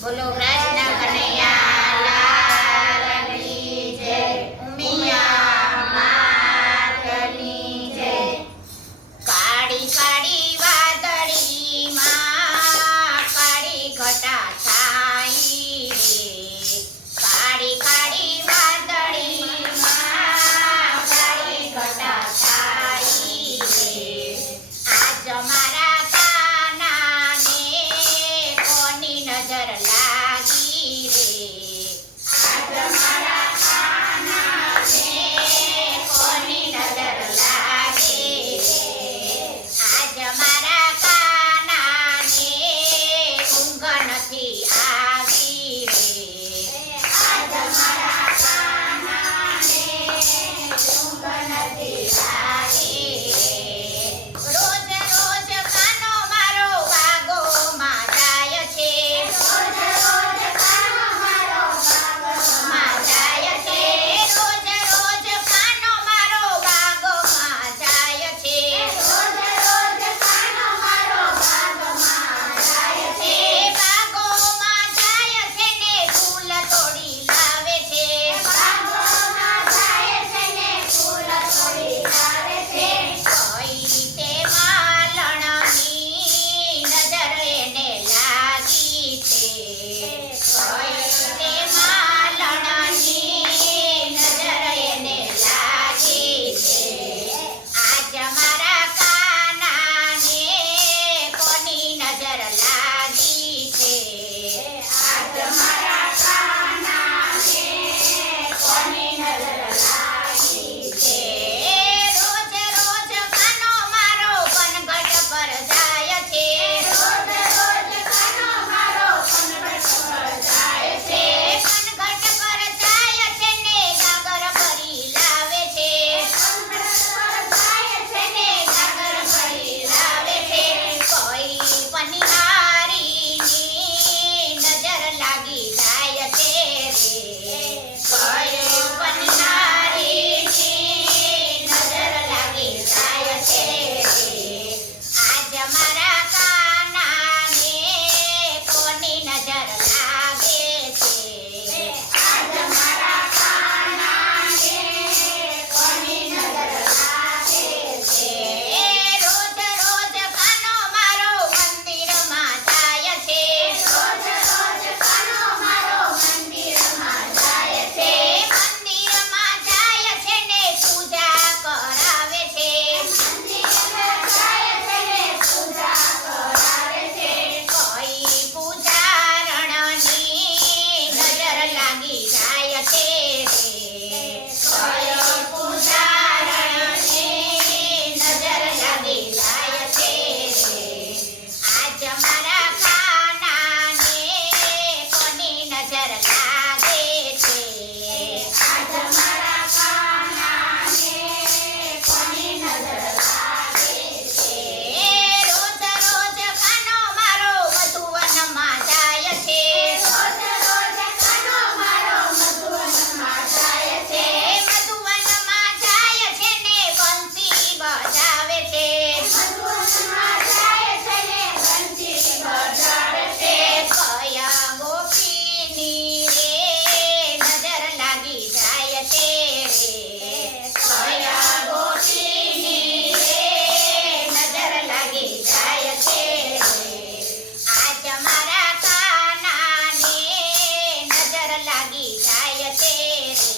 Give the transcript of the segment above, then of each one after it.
બોલો કૃષ્ણ કનૈયા લાલ કી જય, ઉમિયા માતની જય. કાળી કાળી વાદળીમાં કાળી ઘટા છાઈ રે, કાળી કાળી વાદળીમાં કાળી ઘટા છાઈ રે. આજ મારા કાનાને કોની નજર લાગી રે, આજ મારા કાનાને કોની નજર લાગી રે. આજ મારા કાનાને ઊંઘ નથી આવી રે, આજ મારા કાનાને ઊંઘ નથી આવી રે. રોજ રોજ કાનો મારો વાગોમાં જાય છે, રોજ રોજ કાનો મારો વાગોમાં જાય છે, રોજ રોજ કાનો મારો વાગોમાં જાય છે, રોજ રોજ કાનો મારો વાગોમાં જાય છે. વાગોમાં જાય છે ને ફૂલ તોડી લાવે છે, વાગોમાં જાય છે ને ફૂલ તોડી લાવે છે. કોઈ રીતે માલણની નજર એને લાગી છે, કોઈ રીતે માલણની નજર એને લાગી છે. આજ મારા કાનાને કોની નજર લાગી છે, આજ મારા કાનાને કોની નજર લાગી છે. રોજ રોજ કાનો મારો વનગઢ પર જાય છે, રોજ રોજ કાનો મારો વનગઢ પર જાય છે, વનગઢ પર જાય છે ને ગાગર ભરી લાવે છે, વનગઢ પર જાય છે ને ગાગર ભરી લાવે છે. કોઈ પનિહારીની નજર લાગી જાય છે રે, કોઈ પનિહારીની નજર લાગી જાય છે રે. આજ મારા કાનાને કોની નજર લાગે છે, આજ મારા કાનાને કોની નજર લાગે છે. રોજ રોજ કાનો મારો મંદિરમાં જાય છે, રોજ રોજ કાનો મારો મંદિરમાં જાય છે, મંદિરમાં જાય છે ને પૂજા કરાવે છે, મંદિરમાં જાય છે ને પૂજા કરાવે છે. કોઈ પૂજારણની નજર લાગી જાય છે રે, કોઈ પૂજારણની નજર લાગી જાય છે રે. આજ મારા કાનાને કોની નજર લાગે છે, આજ મારા કાનાને કોની નજર લાગે છે. રોજ રોજ કાનો મારો મધુવનમાં જાય છે, રોજ રોજ કાનો મારો મધુવનમાં જાય છે, મધુવનમાં જાય છે ને બંસી બજાવે છે, મધુવનમાં જાય છે ને બંસી બજાવે છે. કયા ગોપીની રે નજર લાગી જાય છે રે, કયા ગોપીની રે નજર લાગી જાય છે રે. આજ મારા કાનાને નજર લાગી જાય છે રે,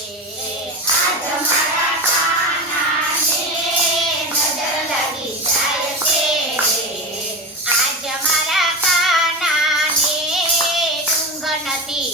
આજ મારા કાનાને નજર લાગી જાય છે રે. આજ મારા કાનાને ઊંઘ નથી